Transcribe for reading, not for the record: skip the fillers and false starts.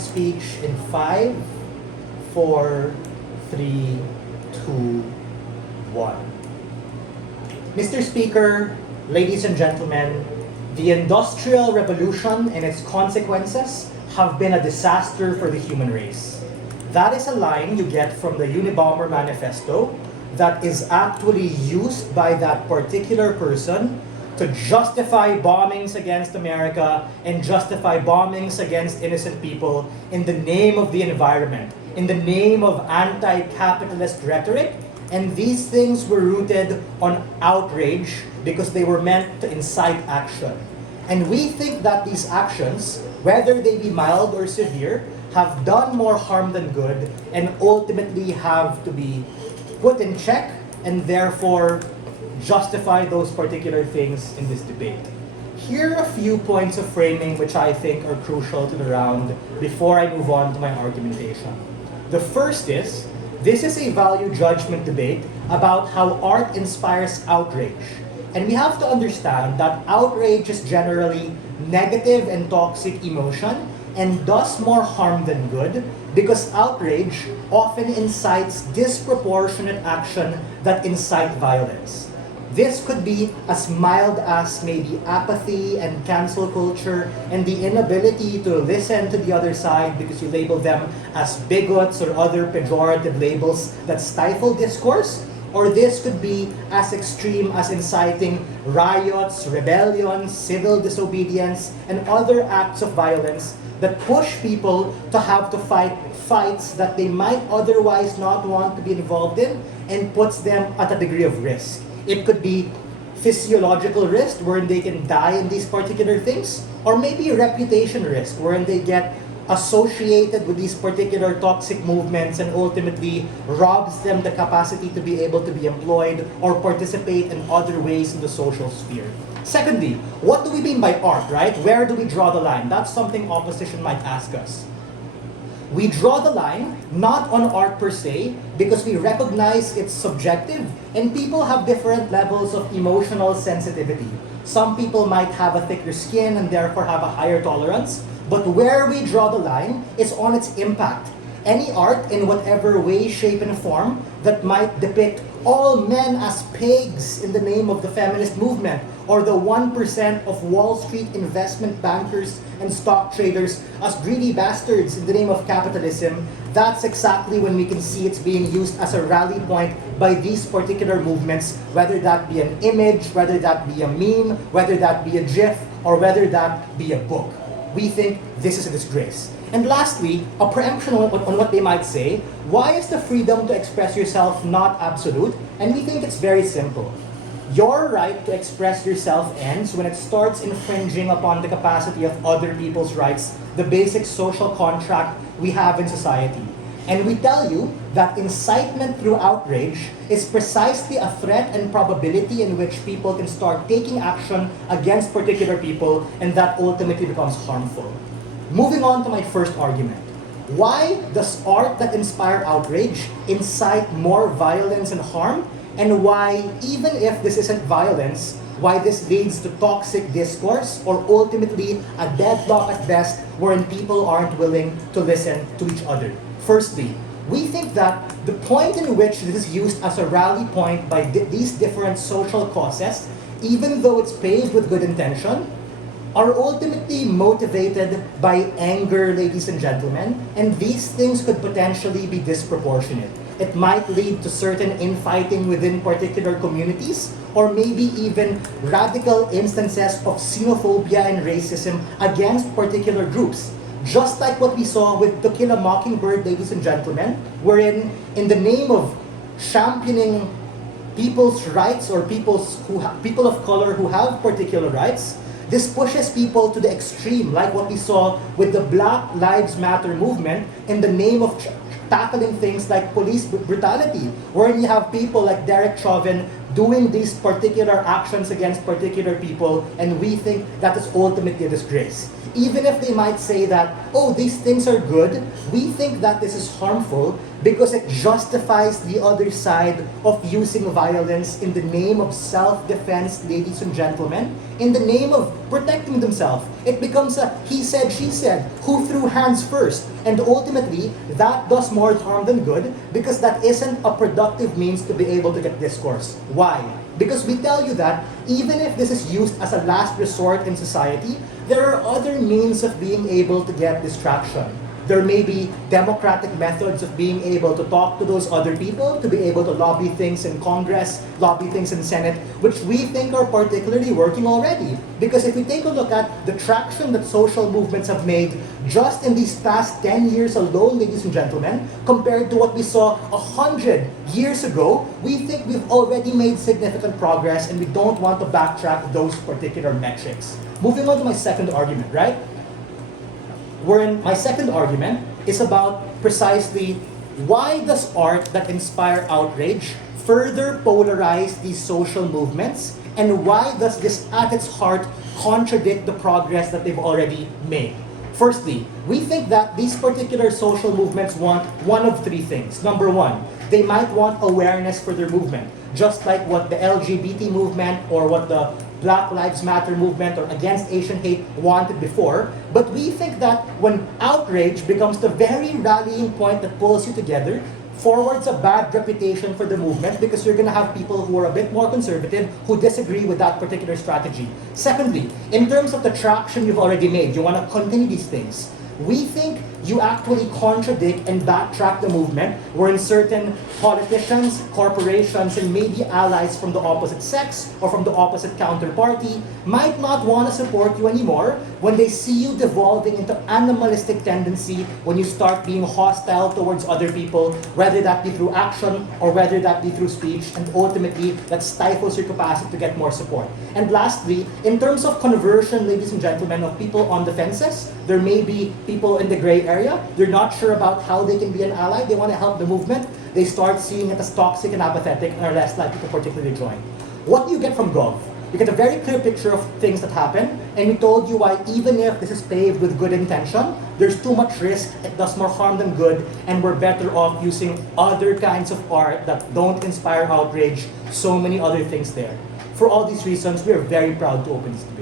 speech in 5, 4, 3, 2, 1. Mr. Speaker, ladies and gentlemen, the Industrial Revolution and its consequences have been a disaster for the human race. That is a line you get from the Unabomber Manifesto that is actually used by that particular person to justify bombings against America and justify bombings against innocent people in the name of the environment, in the name of anti-capitalist rhetoric. And these things were rooted on outrage because they were meant to incite action. And we think that these actions, whether they be mild or severe, have done more harm than good and ultimately have to be put in check and therefore justify those particular things in this debate. Here are a few points of framing which I think are crucial to the round before I move on to my argumentation. The first is, this is a value judgment debate about how art inspires outrage. And we have to understand that outrage is generally negative and toxic emotion and does more harm than good because outrage often incites disproportionate action that incite violence. This could be as mild as maybe apathy and cancel culture and the inability to listen to the other side because you label them as bigots or other pejorative labels that stifle discourse. Or this could be as extreme as inciting riots, rebellions, civil disobedience, and other acts of violence that push people to have to fight fights that they might otherwise not want to be involved in and puts them at a degree of risk. It could be physiological risk wherein they can die in these particular things, or maybe reputation risk wherein they get associated with these particular toxic movements and ultimately robs them the capacity to be able to be employed or participate in other ways in the social sphere. Secondly, what do we mean by art, right? Where do we draw the line? That's something opposition might ask us. We draw the line not on art per se because we recognize it's subjective and people have different levels of emotional sensitivity. Some people might have a thicker skin and therefore have a higher tolerance, but where we draw the line is on its impact. Any art in whatever way, shape, and form that might depict all men as pigs in the name of the feminist movement, or the 1% of Wall Street investment bankers and stock traders as greedy bastards in the name of capitalism, that's exactly when we can see it's being used as a rally point by these particular movements, whether that be an image, whether that be a meme, whether that be a GIF, or whether that be a book. We think this is a disgrace. And lastly, a preemption on what they might say. Why is the freedom to express yourself not absolute? And we think it's very simple. Your right to express yourself ends when it starts infringing upon the capacity of other people's rights, the basic social contract we have in society. And we tell you that incitement through outrage is precisely a threat and probability in which people can start taking action against particular people, and that ultimately becomes harmful. Moving on to my first argument. Why does art that inspire outrage incite more violence and harm? And why, even if this isn't violence, why this leads to toxic discourse or ultimately a deadlock at best wherein people aren't willing to listen to each other? Firstly, we think that the point in which this is used as a rally point by these different social causes, even though it's paved with good intention, are ultimately motivated by anger, ladies and gentlemen, and these things could potentially be disproportionate. It might lead to certain infighting within particular communities, or maybe even radical instances of xenophobia and racism against particular groups. Just like what we saw with To Kill a Mockingbird, ladies and gentlemen, wherein in the name of championing people's rights or people of color who have particular rights, this pushes people to the extreme, like what we saw with the Black Lives Matter movement in the name of tackling things like police brutality, wherein you have people like Derek Chauvin doing these particular actions against particular people, and we think that is ultimately a disgrace. Even if they might say that, oh, these things are good, we think that this is harmful because it justifies the other side of using violence in the name of self-defense, ladies and gentlemen, in the name of protecting themselves. It becomes a he said, she said, who threw hands first? And ultimately, that does more harm than good because that isn't a productive means to be able to get discourse. Why? Because we tell you that even if this is used as a last resort in society, there are other means of being able to get distraction. There may be democratic methods of being able to talk to those other people, to be able to lobby things in Congress, lobby things in Senate, which we think are particularly working already. Because if we take a look at the traction that social movements have made just in these past 10 years alone, ladies and gentlemen, compared to what we saw 100 years ago, we think we've already made significant progress and we don't want to backtrack those particular metrics. Moving on to my second argument, right? Wherein my second argument is about precisely why does art that inspire outrage further polarize these social movements, and why does this at its heart contradict the progress that they've already made? Firstly, we think that these particular social movements want one of three things. Number one, they might want awareness for their movement, just like what the LGBT movement or what the Black Lives Matter movement or Against Asian Hate wanted before. But we think that when outrage becomes the very rallying point that pulls you together, forwards a bad reputation for the movement because you're going to have people who are a bit more conservative who disagree with that particular strategy. Secondly, in terms of the traction you've already made, you want to continue these things. We think you actually contradict and backtrack the movement wherein certain politicians, corporations, and maybe allies from the opposite sex or from the opposite counterparty might not want to support you anymore when they see you devolving into animalistic tendency, when you start being hostile towards other people, whether that be through action or whether that be through speech, and ultimately that stifles your capacity to get more support. And lastly, in terms of conversion, ladies and gentlemen, of people on the fences, there may be people in the gray area. They're not sure about how they can be an ally. They want to help the movement. They start seeing it as toxic and apathetic and are less likely to particularly join. What do you get from Gov? You get a very clear picture of things that happen, and we told you why even if this is paved with good intention, there's too much risk, it does more harm than good, and we're better off using other kinds of art that don't inspire outrage, so many other things there. For all these reasons, we are very proud to open this debate.